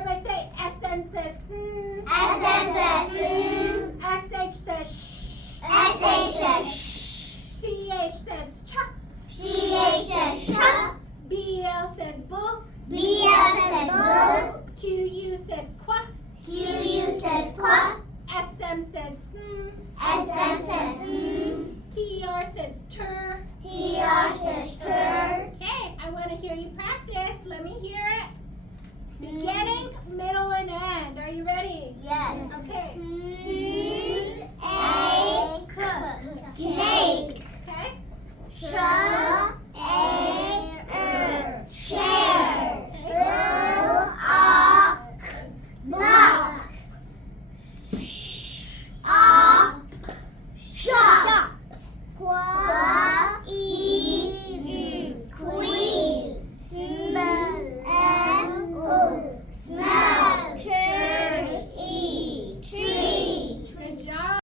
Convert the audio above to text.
Everybody say SM says SM says SH says sh. SH says CH says ch. CH says ch. BL says bu. BL says bull. QU says qua. QU says qua. SM says SM says TR says tur. TR says tur. Okay, I want to hear you practice. Let me hear it. Beginning, middle, and end. Are you ready? Yes. Okay. Snake. Okay.